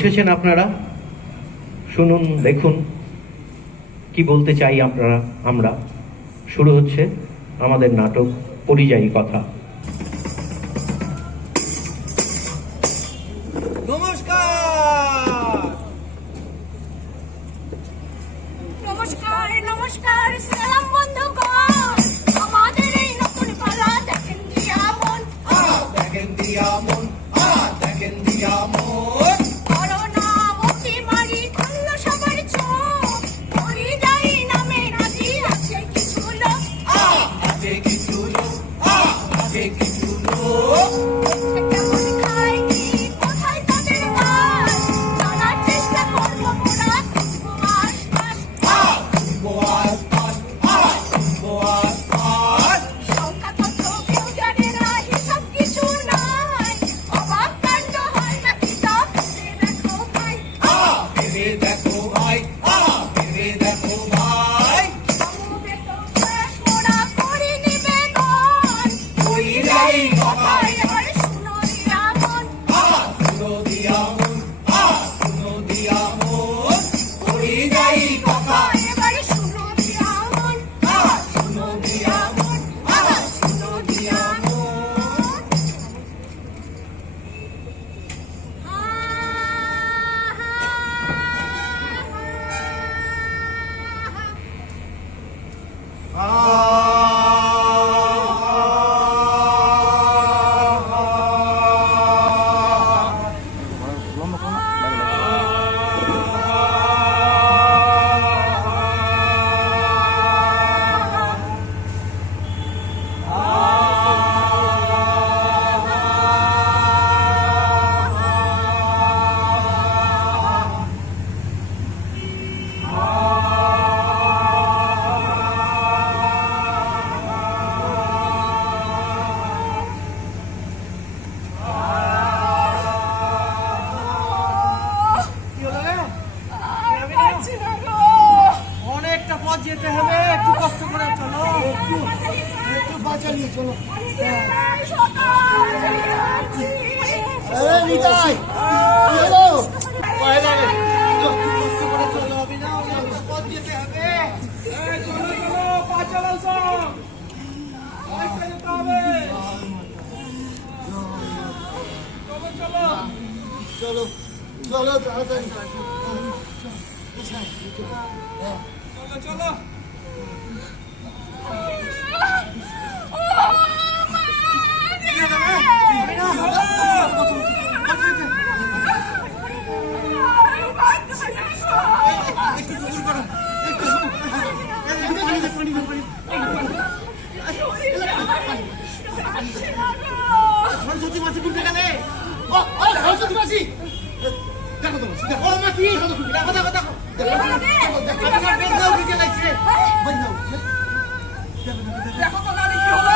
এসেছেন আপনারা, শুনুন, দেখুন কি বলতে চাই আমরা। শুরু হচ্ছে আমাদের নাটক পরিযায়ী কথা। নমস্কার নমস্কার নমস্কার, সালাম বন্ধুগণ। আমাদের এই নতুন পালা দেখেন দিয়া মন, দেখেন দিয়া মন, দেখেন দিয়া মন। করোনা মুক্তি মারি খুলল সবার চোখ, পরিযায়ী নামে রাজি আছে কিছু লোক। আছে কিছু লোক, আছে কিছু লোক। কেমন খায় কি, কোথায় তাদের বাস, জানার চেষ্টা করবো মোরা, খুঁজবো আশপাশ। খুঁজবো আশপাশ, খুঁজবো আশপাশ। সংখ্যা তথ্য কেউ জানে না, হিসাব কিছু নাই। অবাক কাণ্ড হয় নাকি তা ভেবে দেখো ভাই। ভেবে দেখো ভাই, ভেবে দেখো ভাই। সমবেত প্রয়াস মোরা করি নিবেদন, পরিযায়ী কথা, এবার শুনো দিয়া মন। শুনো দিয়া মন, শুনো দিয়া মন। পরিযায়ী কথা, এবার শুনো দিয়া মন, শুনো দিয়া মন, শুনো দিয়া মন। পারছি না গো। অনেকটা পথ যেতে হবে, একটু কষ্ট করে চলো, একটু বাঁচা নিয়ে চলো। সকাল হয়ে আছি। নিতাই কি হলো? একটু কষ্ট করে চলো, অভিনয় অনেকটা পথ যেতে হবে। চলো চলো, পা চালাও সব, অনেকটা যেতে হবে। চলো চলো চলো তাড়াতাড়ি চলো চলো। একটু সবুর করো, একটু সরস্বতী মাসি কোনটা গেলে? ও সরস্বতী মাসি, দেখো তো মাসি, দেখো মাসি, দেখো দেখো দেখো আপনার বেদ নাও ঢুকে লাগছে, বেদ নাও দেখো তো নারী কি হলো?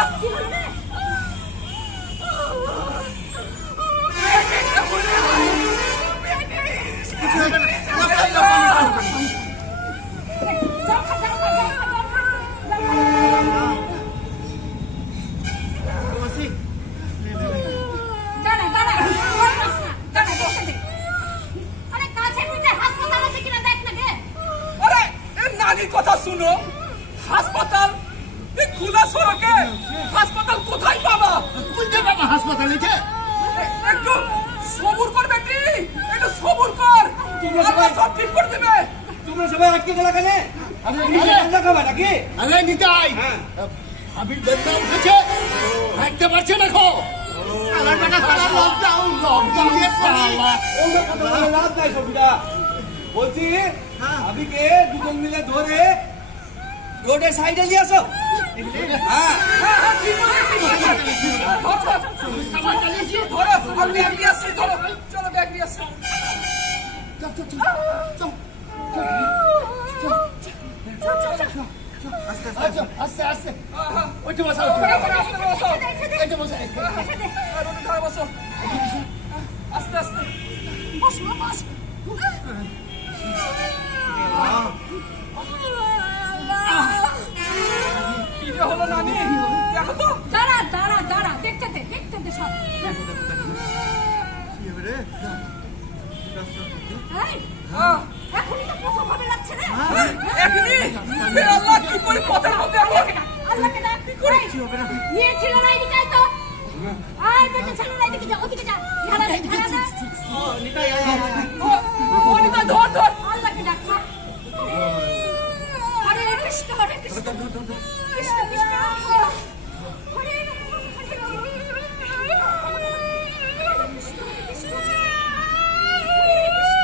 কিছু হবে না, মাসি দাঁড়া দাঁড়া, দাঁড়া বসে দে। আরে কাছে পিঠে হাসপাতাল আছে কিনা দেখ না গে। আরে এর নানির কথা শুনো, হাসপাতাল এই খোলা সড়কে হাসপাতাল কোথায় পাবা? কোনটা বাবা হাসপাতালে যে? একটু সবুর কর বেটি, একটু সবুর কর, আল্লাহ সব ঠিক করে দেবে। তোমরা সবাই আটকে গেলা কেন? নাকি? আরে নিতাই, আবির বেদ নাও উঠেছে, হাঁটতে পারছে না খো। সালার বেটা সালা লকডাউন দিয়ে সালা। লাভ নাই সবিতা। বলছি আবিকে দুজন মিলে ধরে রোডের সাইডে নিয়ে আসো। হ্যাঁ ধরো, আমি ব্যাগ নিয়ে আসছি, ধরো, চলো ব্যাগ নিয়ে আসছি। আস্তে আস্তে ওইটা বসা, ওখানে ওখানে আসতে বসো, ওইটা বসা। রোডে ধারে বসো, আস্তে আস্তে। বস মা বস। কি যে হলো নানি, দেখো তো। দাঁড়া দাঁড়া দাঁড়া, দেখতে দে সব। এই, হ্যাঁ এখনই তো প্রসব হবে লাগছে রে। এখনই হে আল্লাহ কি করে পথের মধ্যে আমার আল্লাহকে ডাক, কি করে? নিয়ে ছিল না এদিকে আয় তো। আয় বেটা ছিল না এদিকে যা, ওদিকে যা। ঢালা দে, ঢালা দে। ও নিতা ধর ধর আল্লাহকে ডাক। হরে কৃষ্ণ, হরে কৃষ্ণ। কৃষ্ণ কৃষ্ণ। হরে রাম, হরে রাম। কৃষ্ণ কৃষ্ণ। হরে কৃষ্ণ।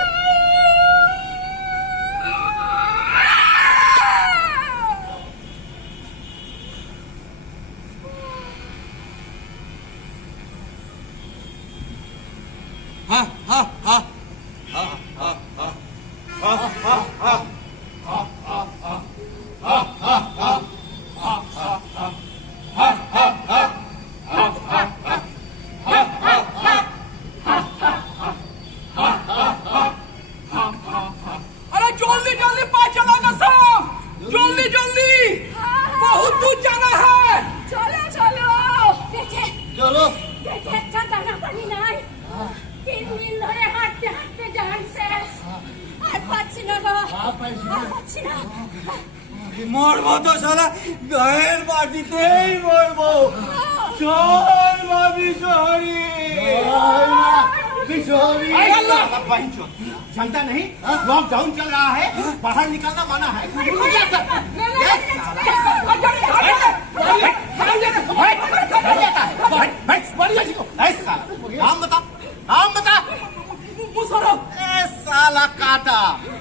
अरे जल्दी जल्दी पा चला ना सब जल्दी जल्दी बहुत दूर जाना है চলো চলো দেখে চলো দেখে একটা দানা পানি নাই 3 দিন ধরে হাঁটতে হাঁটতে জান শেষ আর পাচ্ছি না গো আর পাচ্ছি না মরবো তো শালা গায়ের মাটিতেই মরবো। চল ভাবি সরি। अरे अल्लाह जानता नहीं लॉकडाउन चल रहा है बाहर निकलना मना है नाम बता नाम बता साला काटा।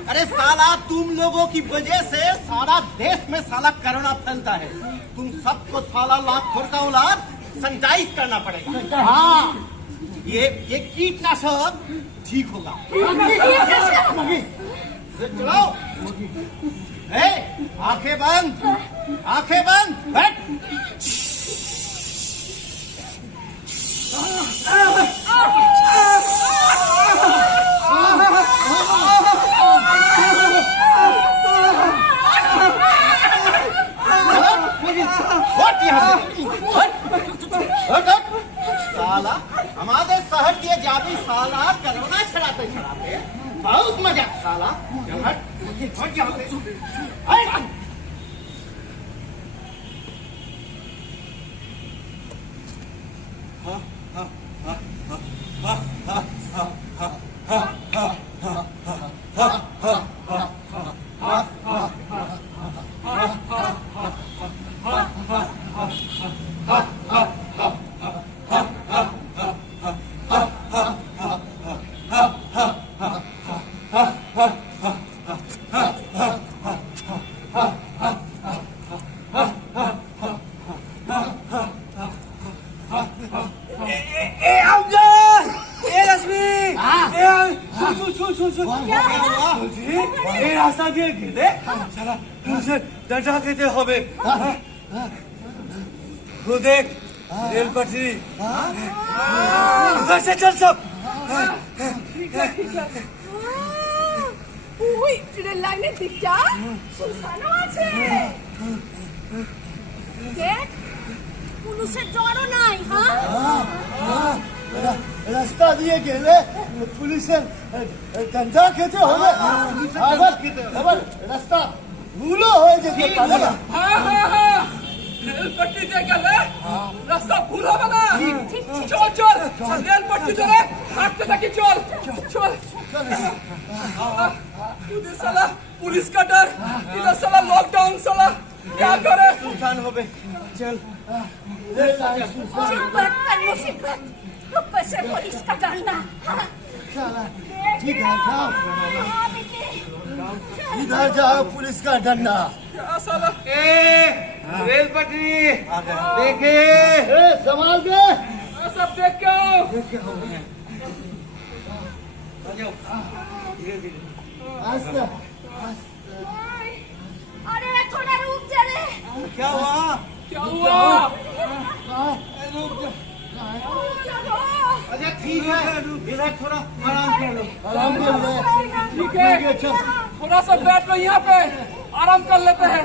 अरे साला तुम लोगों की वजह से सारा देश में साला कोरोना फैलता है। तुम सबको साला लाख का औलाद सैनिटाइज करना पड़ेगा। हाँ ये कीटनाशक ठीक होगा। चलो आंखें बंद आंखें बंद बैठ। साला हमारे शहर के जाबी साला कोरोना छड़ाते छड़ाते बहुत मजा साला चल हट यहाँ से हट। এই রাস্তা দিয়ে গেলে সারা পুলিশের ডাটা খেতে হবে। তো দেখ রেল পাটি চল সব। ওই ট্রেন লাইনের দিকটা সুসানো আছে দেখ পুলিশের জড়ো নাই। হ্যাঁ রাস্তা দিয়ে গেলে পুলিশের ডান্ডা খেতে হবে। আবার রাস্তা ভুলও হয়ে যেতে পারে। हाँ हाँ हाँ रेल पट्टी से गले रास्ता भूल होगा ना चल चल रेल पट्टी से हाथ तक चल चल इधर साला पुलिस का डर इधर साला लॉकडाउन साला क्या करे सुनसान হবে चल मुसीबत पर मुसीबत ऊपर से पुलिस का डंडा। हाँ। ठीक है जाओ हाँ, बेटे। इधर जाओ पुलिस का डंडा। क्या साला रेल पटरी देखे संभाल के सब देख के आओ आस्ते अरे थोड़ा रुक जा रे। क्या हुआ क्या हुआ अच्छा ठीक है इधर थोड़ा आराम कर लो। आराम कर ले। ठीक है थोड़ा सा बैठ लो यहाँ पे आराम कर लेते हैं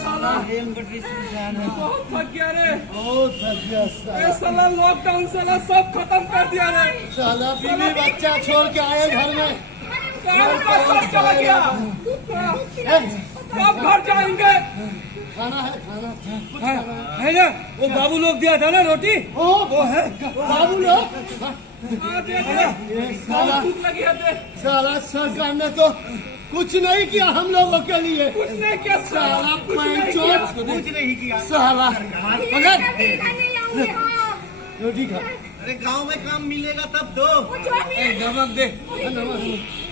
साला रेल पटरी सुनसान है। बहुत थक गया रे। बहुत थक गया ये साला। साला लॉकडाउन साला सब खत्म कर दिया रे। साला बीवी बच्चा छोड़ के आए घर में। घर का सब चला गया। ए, अब घर जाएंगे। खाना है खाना कुछ खाना है। है ना वो बाबू लोग दिया था ना रोटी ओ वो है बाबू लोग। हाँ, दे दे। ये बहुत साला भूख लगी है दे। साला सरकार ने तो कुछ नहीं किया हम लोगों के लिए। कुछ नहीं किया साला कुछ नहीं किया। पैंचोट कुछ नहीं किया साला। मगर कभी नहीं आऊंगी हाँ रोटी खा। अरे गांव में काम मिलेगा तब दो। वो जो भी है नमक दे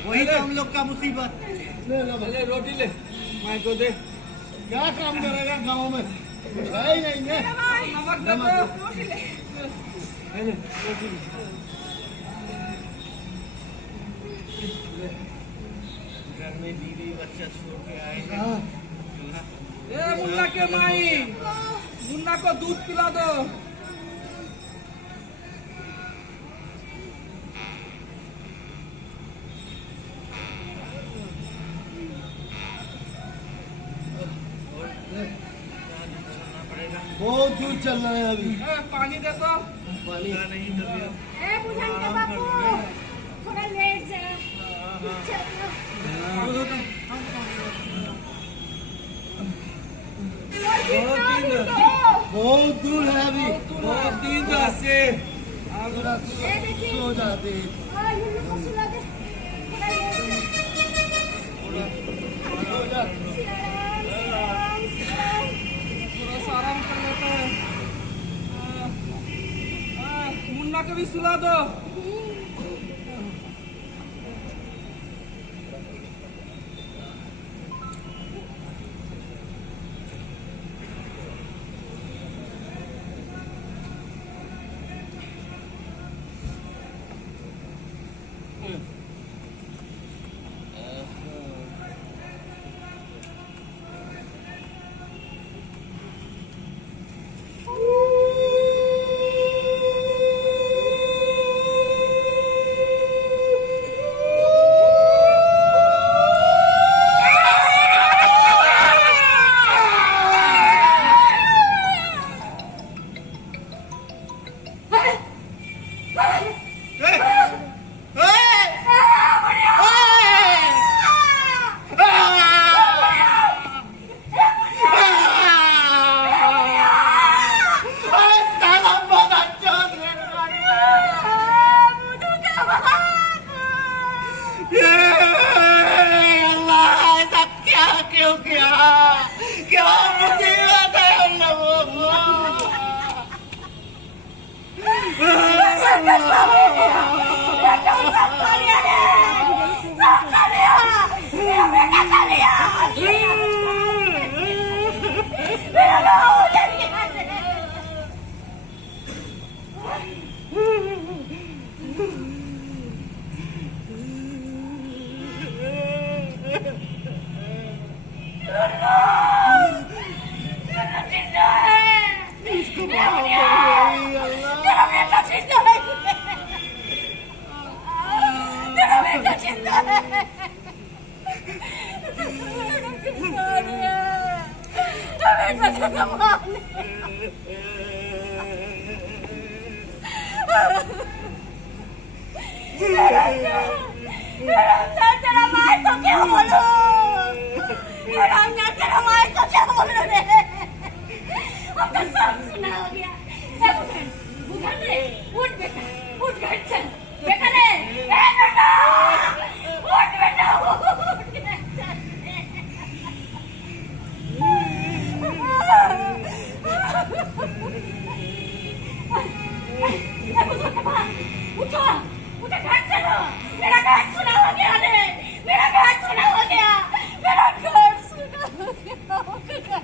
वही तो हम लोग का मुसीबत। ले लो। ले रोटी ले मैं को दे क्या काम करेगा गांव में कुछ है ही नहीं है। नमक दे दो। घर में बीवी बच्चा छोड़ के आए हैं। हाँ, ए मुन्ना के माई, मुन्ना को दूध पिला दो। बहुत दूर चलना है अभी। ए पानी दे दो। पानी नहीं तभी ए बुझन के बापू थोड़ा लेट जा चलो बहुत दूर है अभी। बहुत दिन से थोड़ा सो जाते हैं। हाँ ये लोग को सुला दे थोड़ा लेट सो जा। जा थोड़ा सा आराम कर लेते हैं। मुन्ना को भी सुला दो। क्यों किया? क्या मुसीबत है हम लोगों को? तेरा मार को क्या बोलूं? तेरा मार को क्या बोलूं रे? अब तो सब सुना हो गया। बुधन रे, उठ बेटा, उठ घर चल। बेटा रे, बेटा, उठ बेटा, उठ घर चल। उठो, उठो घर चलो। मेरा घर सुना हो गया रे, मेरा घर सुना हो गया, मेरा घर सुना हो गया।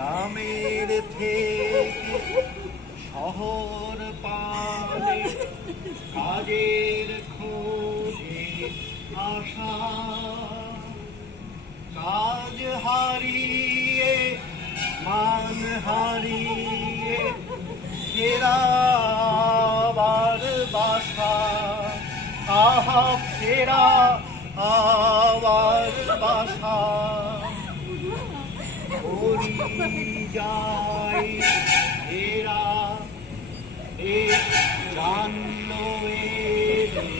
গ্রামের থেকে শহর পানে কাজের খোঁজে আশা, কাজ হারিয়ে মান হারিয়ে ফেরাবার বাসা, আহা ফেরা আবার বাসা, যাই এরা এ জানলো এদের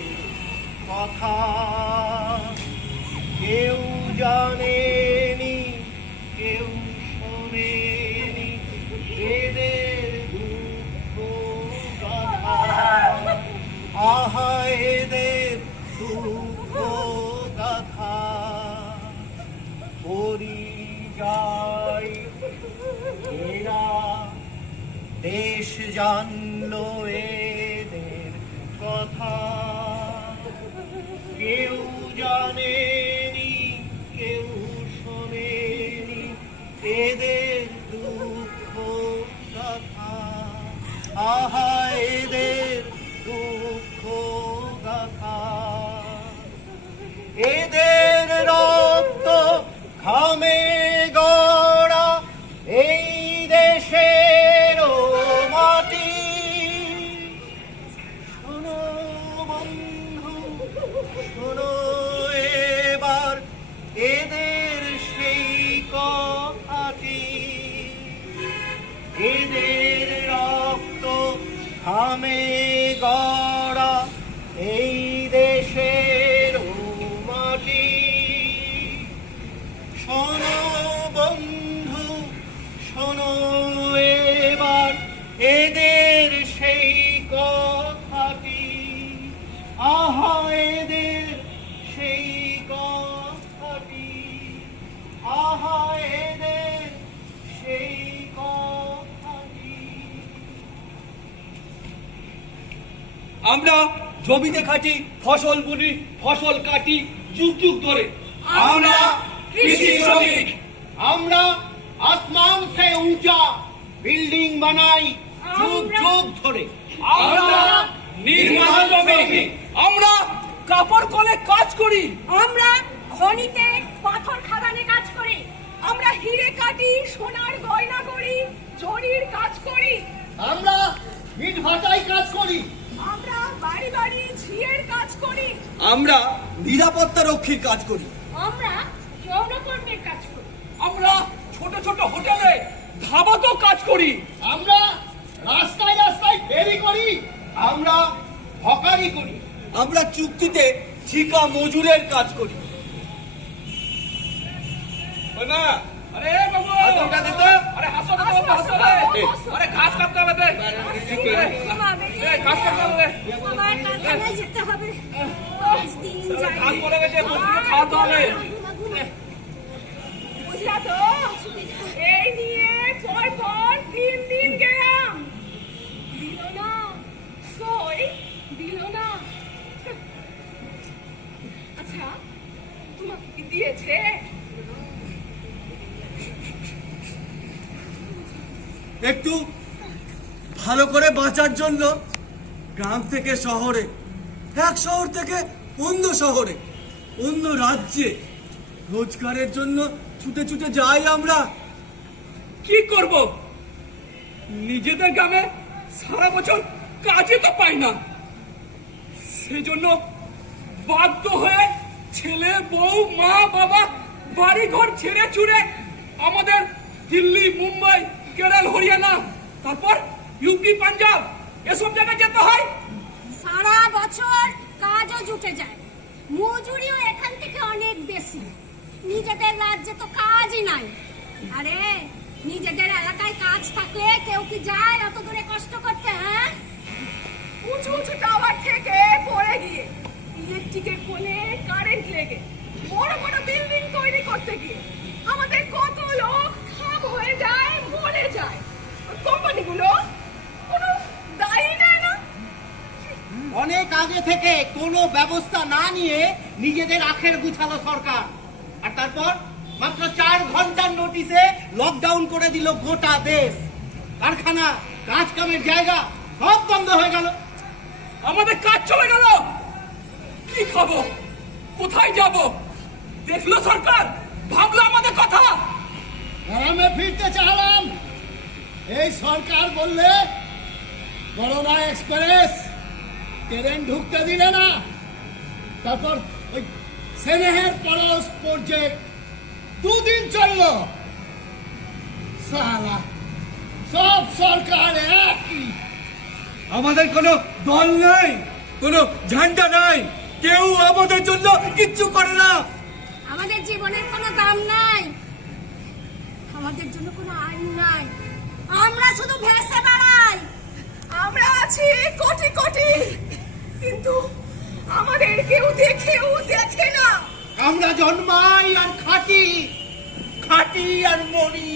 কথা, কেউ জানেনি কেউ শোনেনি এদের দুঃখ গাথা, আহা এদের দুঃখ গাথা। পরিযায়ী এরা দেশ জানলো এদের কথা, কেউ জানেনি কেউ শোনেনি এদের দুঃখ কথা, আহা এদের দুঃখ গাথা। এদের রক্ত ঘামে গড়া এই দেশের মাটি, শোনো বন্ধু শোনো এবার এদের সেই কথাটি, এদের রক্ত ঘামে গড়া এই দেশের মাটি, শোনো বন্ধু শোনো এবার এদের সেই কথাটি, আহা এদের সেই কথাটি, আহা এদের সেই কথাটি। আমরা জমিতে খাটি, ফসল বুনি, ফসল কাটি যুগ যুগ ধরে। আমরা কৃষি শ্রমিক। আমরা আসমান সে ऊंचा বিল্ডিং বানাই যুগ যুগ ধরে। আমরা নির্মাণ শ্রমিক। আমরা কাপড় কলে কাজ করি। আমরা খনিতে পাথর খাদানে কাজ করি। আমরা হিরে কাটি, সোনার গয়না করি, জরির কাজ করি। আমরা ইট ভাটায় কাজ করি। আমরা বাড়ি বাড়ি ঝিয়ের কাজ করি। আমরা নিরাপত্তা রক্ষীর কাজ করি। আমরা যৌনকর্মের কাজ করি। আমরা ছোট ছোট হোটেলে ধাবাতেও কাজ করি। আমরা রাস্তায় রাস্তায় ফেরি করি। আমরা হকারি করি। আমরা চুক্তিতে ঠিকা মজুরের কাজ করি। ওই মা, আরে বাবু, হাতটা দিতে। আরে হাসো দিতে হবে, হাসো রে। আরে ঘাস কাটতে হবে তে। এই ঘাস কাটতে হবে। আমার কারখানায় যেতে হবে। 5 দিন যাই। ঘাস পড়ে গেছে, বসে খাওয়াতে হবে। বুঝলা তো? এই নিয়ে পর পর 3 দিন গেলাম। দিল না, সই দিল না। আচ্ছা, তোমাকে কি দিয়েছে? একটু ভালো করে বাঁচার জন্য গ্রাম থেকে শহরে, এক শহর থেকে অন্য শহরে, অন্য রাজ্যে রোজগারের জন্য ছুটে ছুটে যাই আমরা। কি করব? নিজেদের গ্রামে সারা বছর কাজে তো পাই না। সেজন্য বাধ্য হয়ে ছেলে বউ মা বাবা বাড়ি ঘর ছেড়ে ছুড়ে আমাদের দিল্লি মুম্বাই কেরল হরিয়ানা তারপর ইউপি পাঞ্জাব এসব জায়গায় যেতে হয়। সারা বছর কাজও জুটে যায়, মজুরিও এখান থেকে অনেক বেশি। নিজেদের রাজ্যে তো কাজই নাই। আরে নিজেদের এলাকায় কাজ থাকলে কেউ কি যায় অত দূরে কষ্ট করতে? হ্যাঁ, উঁচু উঁচু টাওয়ার থেকে পড়ে গিয়ে, ইলেকট্রিকের পোলে কারেন্ট লেগে, বড় বড় বিল্ডিং তৈরি করতে গিয়ে আমাদের কত লোক খাম হয়ে যায়, মরে যায়। কোম্পানিগুলো কোনো দায়ী নেয় না। অনেক আগে থেকে কোনো ব্যবস্থা না নিয়ে নিজেদের আখের গুছালো সরকার, আর তারপর মাত্র 4 ঘন্টার নোটিশে লকডাউন করে দিল গোটা দেশ, কারখানা, কাজ কামের জায়গা সব বন্ধ হয়ে গেল। আমাদের কাজ চলে গেল, কি খাবো, কোথায় যাব? দেখলো সরকার, ভাবলো আমাদের কথা। গ্রামে ফিরতে চাইলাম, এই সরকার বললে করোনা এক্সপ্রেস ট্রেন ঢুকতে দিলে না। তারপর ওই স্নেহের পরশ প্রজেক্ট 2 দিন চললো। সালা সব সরকার একই। আমাদের কোনো দল নাই, কোনো ঝান্ডা নাই, কেউ আমাদের জন্য কিচ্ছু করে না। আমাদের জীবনের কোনো দাম নাই, আমাদের জন্য কোনো আইন নাই, আমরা শুধু ভেসে বেড়াই। আমরা আছি কোটি কোটি, কিন্তু আমাদের কেউ দেখে না। আমরা জন্মাই আর খাটি, খাটি আর মরি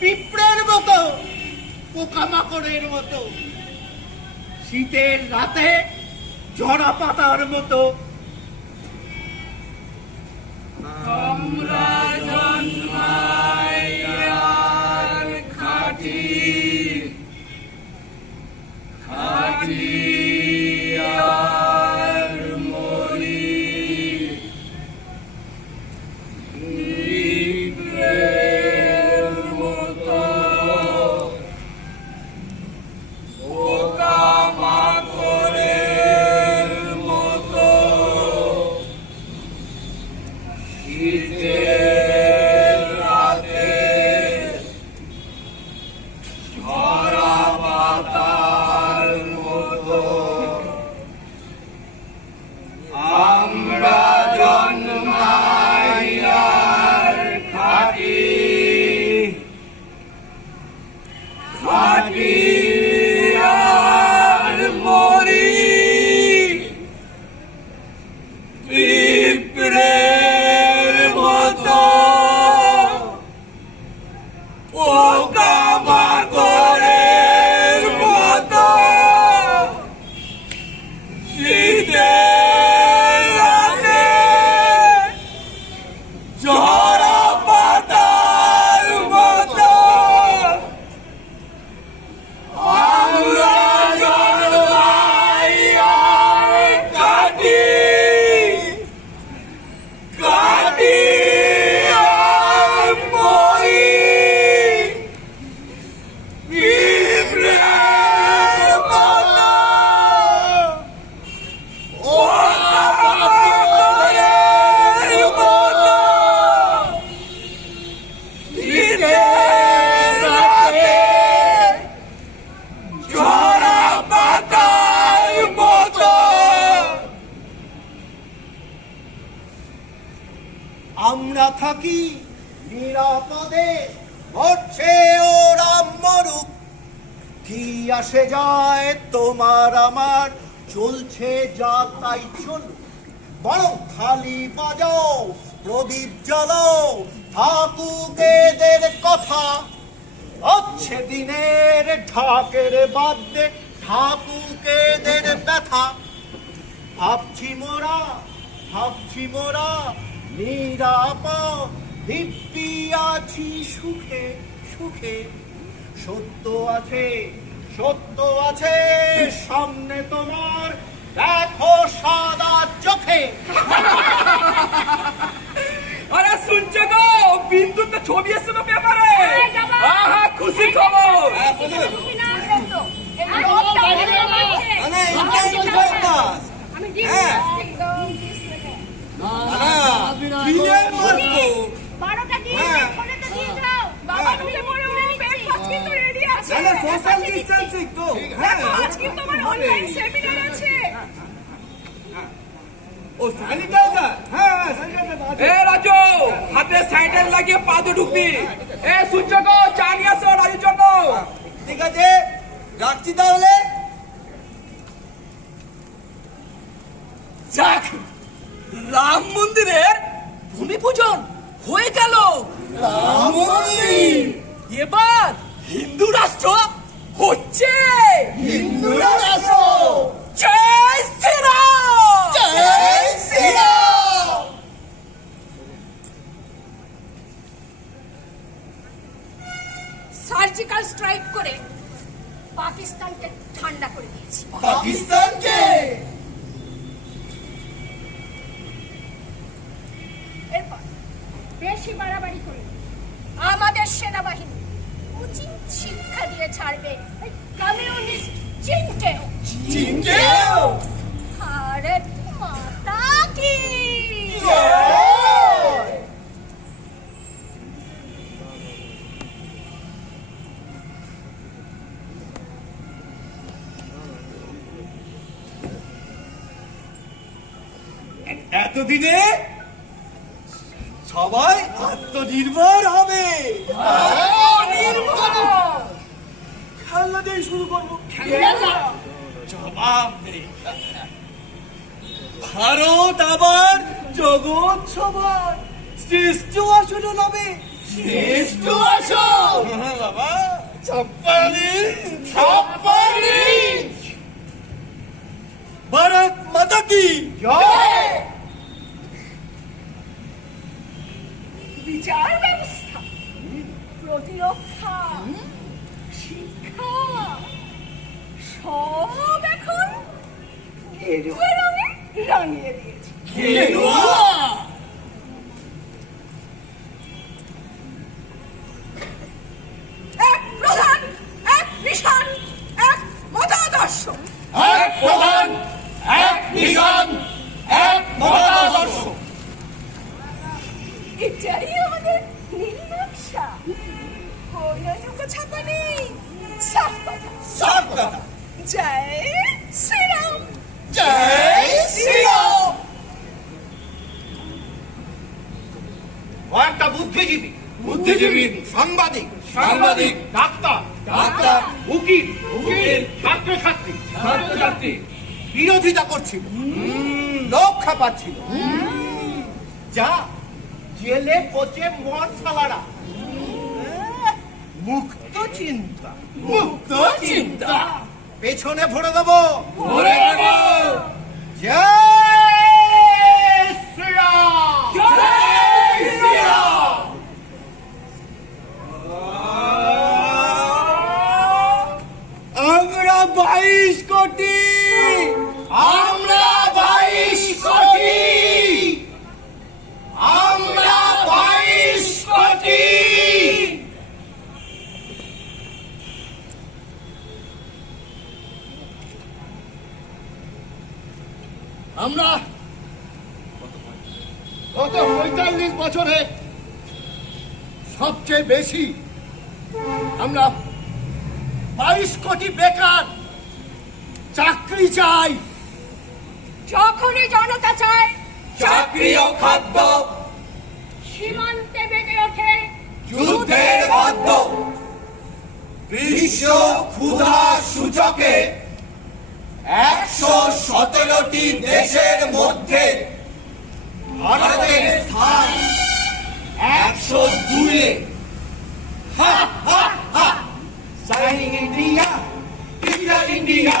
পিঁপড়ের মতো, পোকামাকড়ের মতো, শীতের রাতে ঝরা পাতার মতো। আমরা জন্মাই আর খাটি, খাটি আর মরি পিঁপড়ের মতো, পোকামাকড়ের মতো, শীতের রাতে ঝরা পাতার মতো। আমরা জন্মাই আর খাটি, খাটি আর মরি পিঁপড়ের মতো, পোকামাকড়ের মতো, শীতের রাতে ঝরা পাতার মতো। আমরা জন্মাই আর কাটি, কাটি আর মরি পিঁপড়ের মতো, পোকামাকড়ের মতো, শীতের রাতে ঝরা পাতার মতো। আমরা থাকি নিরাপদে, মরছে ওরা মরুক, কি আসে যায় তোমার আমার, চলছে যা তাই চলুক। বরং থালি বাজাও, প্রদীপ জ্বালাও, থাকুক এদের কথা। হচ্ছে দিনের ঢাকের বাদ্যে, থাকুক এদের ব্যথা। ভাবছি মোরা নিরাপদ, দিব্যি আছি সুখে সুখে। সত্য আছে সামনে তোমার, দেখো সাদা চোখে। আরে শুনছো গো, বিন্দুর তো ছবি এসছে তো পেপারে। আহা, খুশি খবর। আমি বারোটা দিয়ে ফোনে তো দিয়ে যাও বাবা, তুমি মরে ব্রেকফাস্ট কিন্তু রেডি আছে। সোশ্যাল ডিস্টেন্সিং তো। আজ কিন্তু আমার অনলাইন সেমিনার আছে। ও স্যানিটাইজার, হ্যাঁ স্যানিটাইজার। এ রাজু, হাতে স্যানিটাইজার লাগিয়ে পা তো ঢুকবি। এ শুনছো গো, চা নিয়ে আসো রাজুর জন্য। ঠিক আছে, রাখছি তাহলে। যাক, রাম মন্দিরের ভূমি পূজন হয়ে গেল। রাম মন্দির, এবার হিন্দু রাষ্ট্র হচ্ছে। হিন্দু রাষ্ট্র। জয় শ্রীরাম, জয় শ্রীরাম। সার্জিক্যাল স্ট্রাইক করে পাকিস্তানকে ঠান্ডা করে দিয়েছি। পাকিস্তানকে এরপর বেশি বাড়াবাড়ি করে আমাদের সেনাবাহিনী উচিত শিক্ষা দিয়ে ছাড়বে এই কমিউনিস্ট চীনকে। চীনকেও ভারত মাতা কি এতদিনে সবাই আত্মনির্ভর হবে। খেলনা দিয়ে শুরু করবো। জবাব নেই। ভারত আবার জগৎ সবার শ্রেষ্ঠ আসন হবে। শ্রেষ্ঠ আসন বাবা ছাপ্পানি ছাপ্পানি ভারত মাতা কি জয় বিচার ব্যবস্থা, প্রতিরক্ষা, শিক্ষা সব এখন গেরুয়া রঙে রাঙিয়ে দিয়েছে। গেরুয়া এক প্রধান, এক মিশন, এক মতাদর্শ। এক প্রধান এক মিশন এক মতাদর্শ এটাই আমাদের নীল নকশা। কোনো লুকোছাপা নেই, সাফ কথা। সব কথা জয় শ্রীরাম। জয় শ্রীরাম ও একটা বুদ্ধিজীবী বুদ্ধিজীবী সাংবাদিক সাংবাদিক ডাক্তার ডাক্তার উকিল উকিল ছাত্রছাত্রী ছাত্রছাত্রী বিরোধিতা করছিল রক্ষা পাচ্ছিল যা জেলে পচে মশালারা মুক্ত চিন্তা মুক্ত চিন্তা পেছনে ভরে দেবো ভরে দেবো জয় শ্রীরাম জয় শ্রীরাম আমরা 22 কোটি আমরা 22 কোটি আমরা 22 কোটি আমরা গত 45 বছরে সবচেয়ে বেশি আমরা 22 কোটি বেকার চাকরি চাই যখনই জনতা চায় চাকরি ও খাদ্য সীমান্তে বেগে ওঠে যুদ্ধের বাদ্য বিশ্ব ক্ষুধা সূচকে 117টি দেশের মধ্যে ভারতের স্থান 102-এ হা হা হা shining India digital India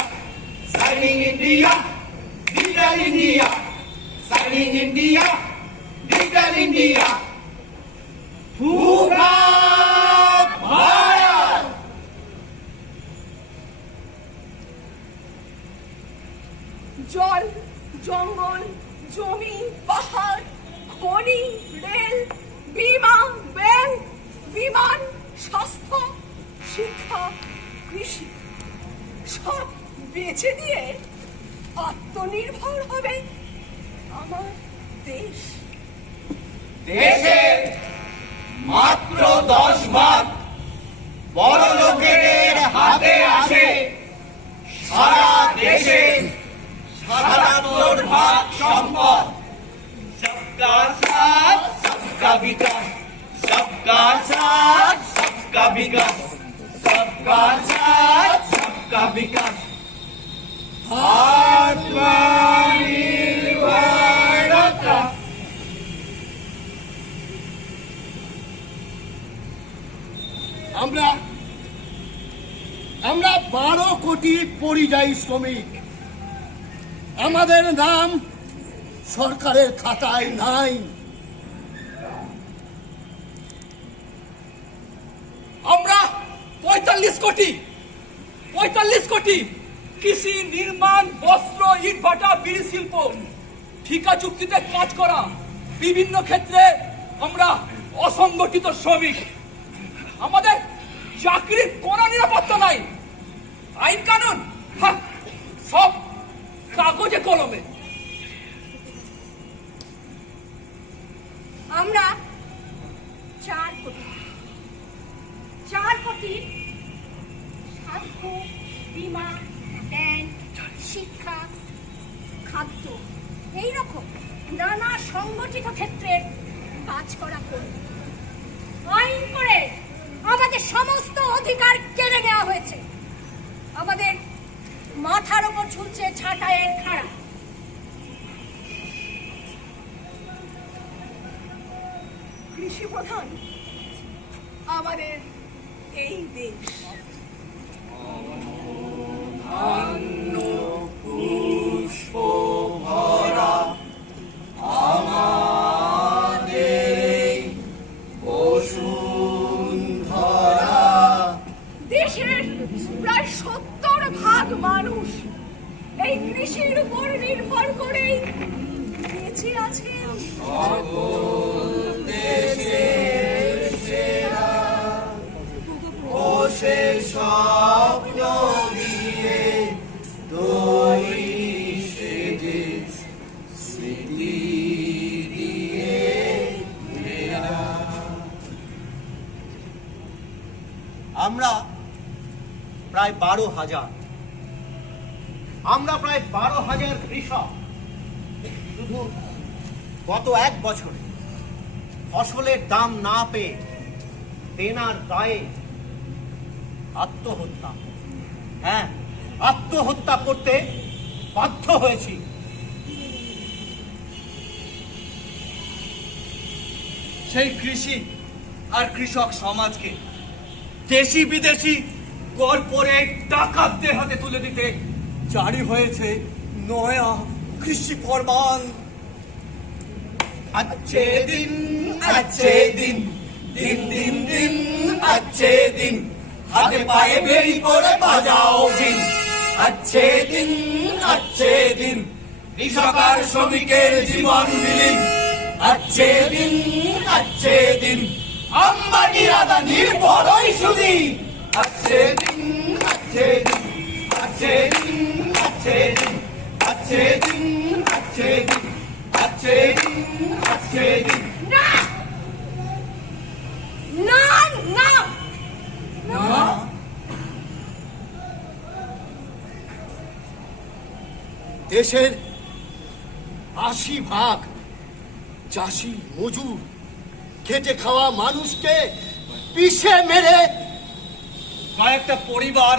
shining India digital India shining India digital India পুরা ভারত জল, জঙ্গল, জমি, পাহাড়, খনি, রেল, বিমা, ব্যাংক, বিমান, স্বাস্থ্য, শিক্ষা, কৃষি সব বেছে দিয়ে আত্মনির্ভর হবে আমার দেশ। দেশের মাত্র 10 ভাগ বড় লোকেদের হাতে আসে সারা দেশের 77 ভাগ সম্পদ সবকা সাথ সবকা বিকাশ সবকা সাথ সবকা বিকাশ সবকা সাথ সবকা বিকাশ আত্মনির্ভরতা আমরা 12 কোটি পরিযায়ী শ্রমিক আমাদের নাম সরকারের খাতায় নাই আমরা 45 কোটি কৃষি, নির্মাণ, বস্ত্র, ইটভাটা, বিড়ি শিল্প, ঠিকা চুক্তিতে কাজ করা, বিভিন্ন ক্ষেত্রে আমরা অসংগঠিত শ্রমিক। আমাদের চাকরির কোনো নিরাপত্তা নাই। আইন কানুন সব কাগজে কলমে। আমরা 4 কোটি স্বাস্থ্য, বীমা, ব্যাংক, শিক্ষা, খাদ্য, এইরকম নানা সংগঠিত ক্ষেত্রে কাজ করা করি। আইন করে আমাদের সমস্ত অধিকার কেড়ে নেওয়া হয়েছে। আমাদের মাথার উপর ঝুলছে ছাঁটাইয়ের খাড়া। কৃষি প্রধান আমাদের এই দেশ। দেশের প্রায় 70% মানুষ এই কৃষির উপর নির্ভর করেই বেঁচে আছে। আমরা প্রায় 12,000 কৃষক শুধু গত 1 বছরে ফসলের দাম না পেয়ে দেনার দায়ে আত্মহত্যা করতে বাধ্য হয়েছি। সেই কৃষি আর কৃষক সমাজকে দেশি বিদেশি কর্পোরেট ডাকাতদের হাতে তুলে দিতে জারি হয়েছে নয়া কৃষি ফরমান। अच्छे दिन दिन दिन दिन अच्छे दिन हाथे पाए बेड़ी पड़े बाजाओ दिन अच्छे दिन কৃষক আর শ্রমিকের জীবন বিলীন अच्छे दिन আম্বানি আদানির বড়ই সুদি अच्छे दिन अच्छे दिन अच्छे दिन अच्छे दिन अच्छे दिन अच्छे दिन अच्छे दिन अच्छे दिन না না না না দেশের 80% চাষি মজুর খেটে খাওয়া মানুষকে পিষে মেরে কয়েকটা পরিবার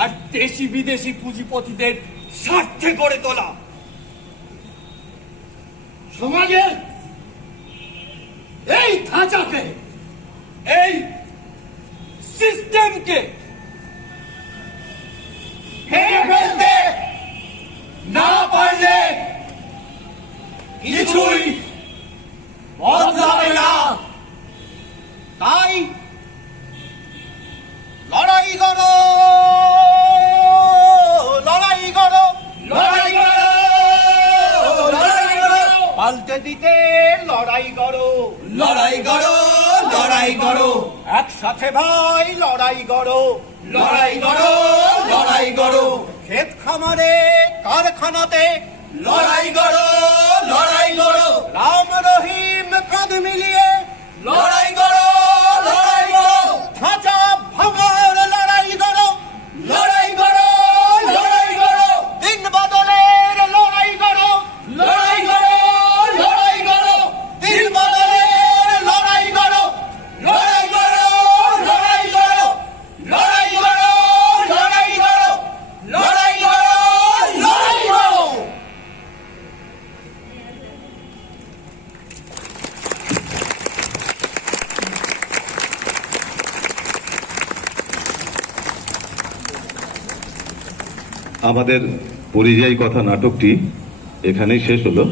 আর দেশি বিদেশি পুঁজিপতিদের স্বার্থে গড়ে তোলা সমাজের এই ধাঁচাকে এই সিস্টেমকে ভেঙে ফেলতে না পারলে কিছুই বদলাবে না। তাই লড়াই করো লড়াই করো লড়াই করো লড়াই করো পাল্টে দিতে লড়াই করো লড়াই করো লড়াই করো একসাথে ভাই লড়াই করো লড়াই করো লড়াই করো ক্ষেত খামারে কারখানাতে লড়াই করো লড়াই করো রাম রহিম কাঁধ মিলিয়ে লড়াই করো লড়াই করো খাঁচা ভাঙার লড়াই করো লড়াই করো লড়াই করো দিন বদলের লড়াই করো লড়াই করো লড়াই করো দিন বদলের লড়াই করো লড়াই করো লড়াই করো লড়াই করো লড়াই করো লড়াই করো লড়াই করো। আমাদের পরিযায়ী কথা নাটকটি এখানেই শেষ হলো।